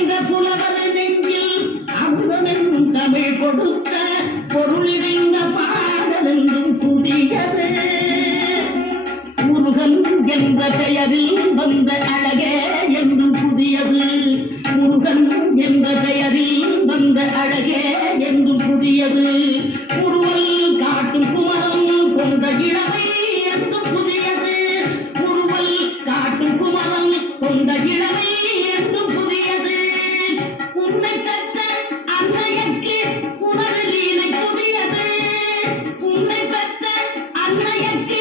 என்ற புலவர் நெஞ்சில் அமுதமென்னும் தமிழ் கொடுத்த பொருளிறைந்த பாடலென்றும் புதியது. முருகன் என்ற பெயரில் வந்த அழகே என்றும் புதியது. முருகன் என்ற பெயரில் வந்த அழகே என்றும் புதியது. முருவல் காட்டும் குமரன் கொண்ட இளமை என்றும் புதியது. முருவல் காட்டும் குமரன் கொண்ட இளமை என்றும் புதியது. உன்னை பெற்ற அன்னையற்கு உணவு லீலை புதியது. உன்னை பெற்ற அன்னையற்கு